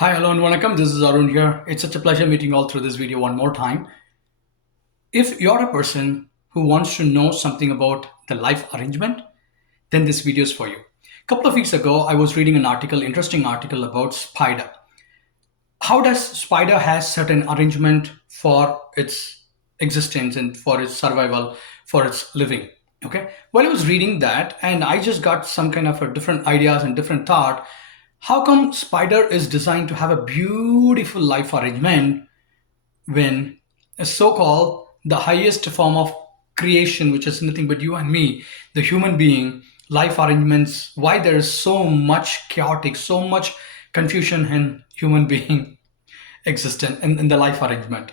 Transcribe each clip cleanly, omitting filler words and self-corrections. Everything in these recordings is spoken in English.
Hi, hello, and welcome. This is Arun here. It's such a pleasure meeting you all through this video one more time. If you're a person who wants to know something about the life arrangement, then this video is for you. A couple of weeks ago, I was reading an article, interesting article about spider. How does spider has certain arrangement for its existence and for its survival, for its living? Okay. While I was reading that, and I just got some kind of a different ideas and different thought. How come spider is designed to have a beautiful life arrangement when a so-called the highest form of creation, which is nothing but you and me, the human being, life arrangements, why there is so much chaotic, so much confusion in human being existence in the life arrangement.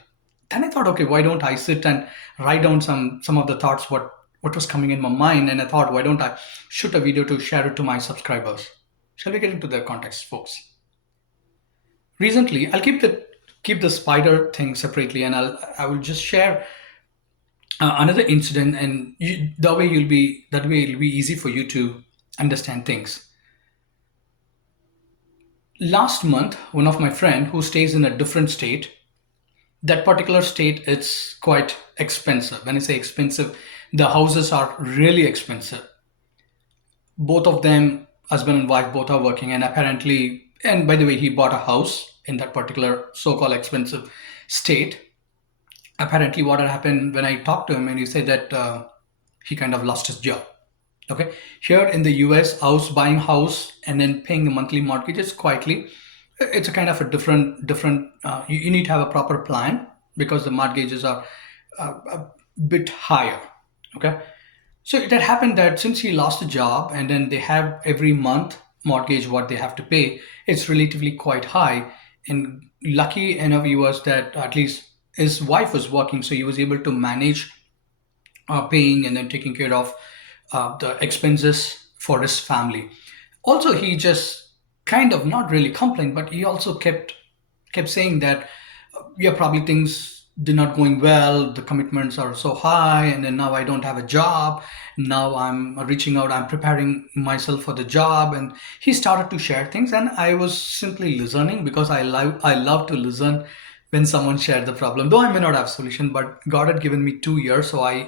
Then I thought, okay, why don't I sit and write down some of the thoughts what was coming in my mind, and I thought, why don't I shoot a video to share it to my subscribers? Shall we get into the context, folks? Recently, I'll keep the spider thing separately, and I will just share another incident, and that way it'll be easy for you to understand things. Last month, one of my friend who stays in a different state, that particular state, it's quite expensive. When I say expensive, the houses are really expensive. Both of them, husband and wife, both are working, and apparently, and by the way, he bought a house in that particular so-called expensive state. Apparently, what had happened when I talked to him, and he said that he kind of lost his job. Okay, here in the US, house buying house and then paying a monthly mortgage is quietly, it's a kind of a different. You need to have a proper plan because the mortgages are a bit higher. Okay, so it had happened that since he lost the job and then they have every month mortgage what they have to pay, it's relatively quite high. And lucky enough he was that at least his wife was working, so he was able to manage paying and then taking care of the expenses for his family. Also, he just kind of not really complained, but he also kept saying that yeah, probably things did not going well. The commitments are so high, and then now I don't have a job. Now I'm reaching out. I'm preparing myself for the job, and he started to share things, and I was simply listening because I love to listen when someone shared the problem. Though I may not have solution, but God had given me 2 years, so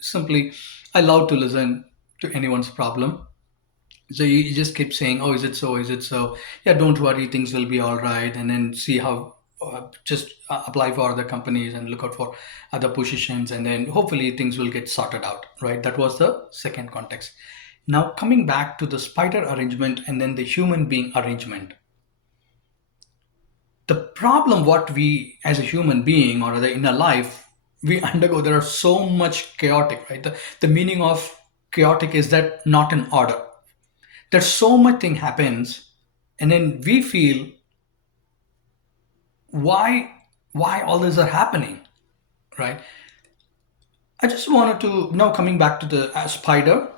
simply I love to listen to anyone's problem. So you just keep saying, "Oh, is it so? Is it so? Yeah, don't worry, things will be all right." And then see how just apply for other companies and look out for other positions, and then hopefully things will get sorted out. Right? That was the second context. Now coming back to the spider arrangement and then the human being arrangement. The problem what we as a human being or the inner life we undergo, there are so much chaotic, right? The meaning of chaotic is that not in order, there's so much thing happens, and then we feel why why all this are happening, right? I just wanted to now coming back to the spider.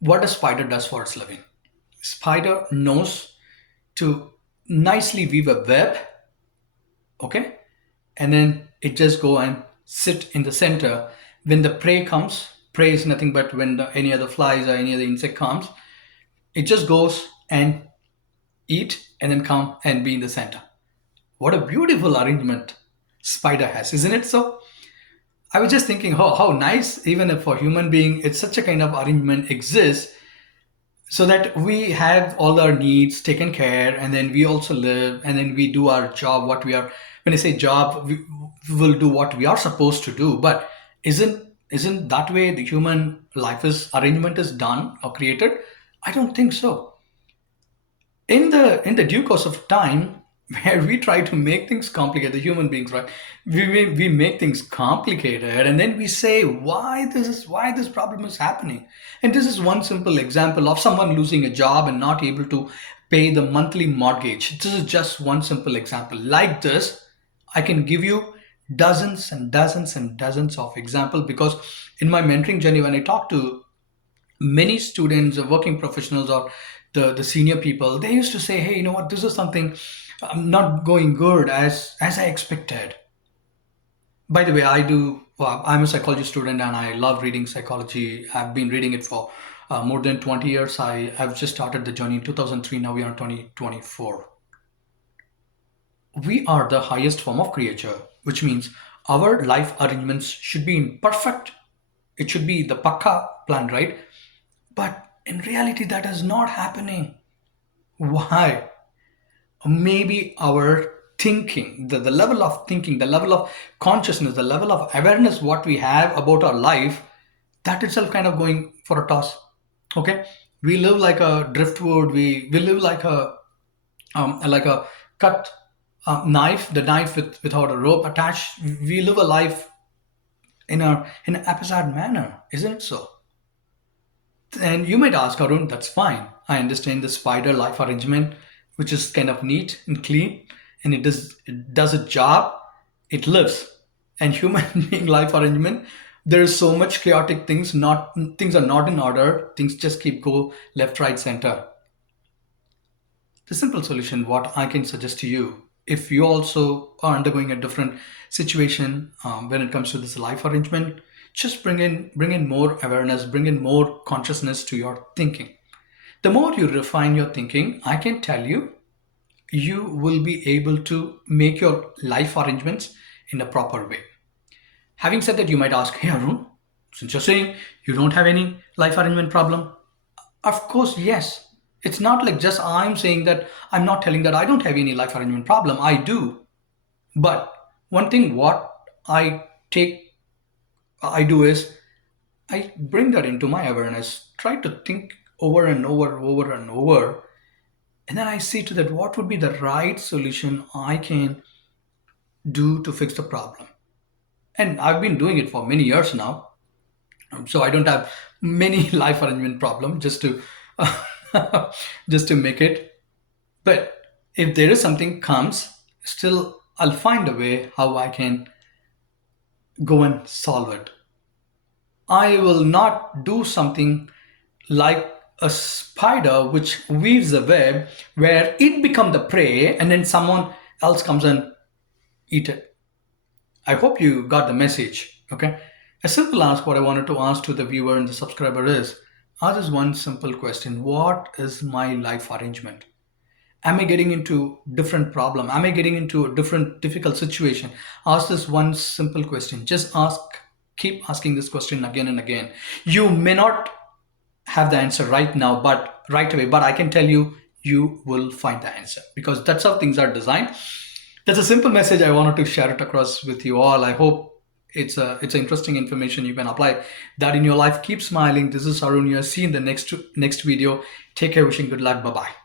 What a spider does for its living, spider knows to nicely weave a web. Okay, and then it just go and sit in the center. When the prey comes, prey is nothing but when any other flies or any other insect comes, it just goes and eat and then come and be in the center. What a beautiful arrangement spider has, isn't it? So I was just thinking how nice, even if for human being it's such a kind of arrangement exists, so that we have all our needs taken care, and then we also live, and then we do our job what we are, when I say job, we will do what we are supposed to do. But isn't that way the human life is arrangement is done or created? I don't think so. In the due course of time, where we try to make things complicated, the human beings, right? We make things complicated, and then we say why this problem is happening. And this is one simple example of someone losing a job and not able to pay the monthly mortgage. This is just one simple example. Like this, I can give you dozens and dozens and dozens of examples, because in my mentoring journey, when I talk to many students or working professionals or the senior people, they used to say, hey, you know what, this is something not going good as I expected. By the way, I'm a psychology student and I love reading psychology. I've been reading it for more than 20 years. I've just started the journey in 2003. Now we are in 2024. we are the highest form of creature, which means our life arrangements should be in perfect. It should be the pakka plan, right? But in reality, that is not happening. Why? Maybe our thinking, the level of thinking, the level of consciousness, the level of awareness what we have about our life, that itself kind of going for a toss. Okay, we live like a driftwood. We live like a cut knife, the knife without a rope attached. We live a life in an episode manner, isn't it so? And you might ask, Arun, that's fine. I understand the spider life arrangement, which is kind of neat and clean, and it does a job. It lives. And human being life arrangement, there is so much chaotic things. Not things are not in order. Things just keep go left, right, center. The simple solution, what I can suggest to you, if you also are undergoing a different situation when it comes to this life arrangement, just bring in more awareness, bring in more consciousness to your thinking. The more you refine your thinking, I can tell you, you will be able to make your life arrangements in a proper way. Having said that, you might ask, hey Arun, since you're saying you don't have any life arrangement problem, of course, yes. It's not like just I'm saying that. I'm not telling that I don't have any life arrangement problem. I do. But one thing what I take I do is I bring that into my awareness, try to think over and over and over, and then I see to that what would be the right solution I can do to fix the problem. And I've been doing it for many years now. So I don't have many life arrangement problem just to just to make it. But if there is something comes, still I'll find a way how I can go and solve it. I will not do something like a spider which weaves a web where it become the prey and then someone else comes and eat it. I hope you got the message. Okay. A simple ask what I wanted to ask to the viewer and the subscriber is ask this one simple question. What is my life arrangement? Am I getting into different problem? Am I getting into a different difficult situation? Ask this one simple question. Just ask, keep asking this question again and again. You may not have the answer right now, but right away, but I can tell you, you will find the answer because that's how things are designed. That's a simple message I wanted to share it across with you all. I hope it's interesting information. You can apply that in your life. Keep smiling. This is Arun. See you in the next video. Take care. Wishing good luck. Bye bye.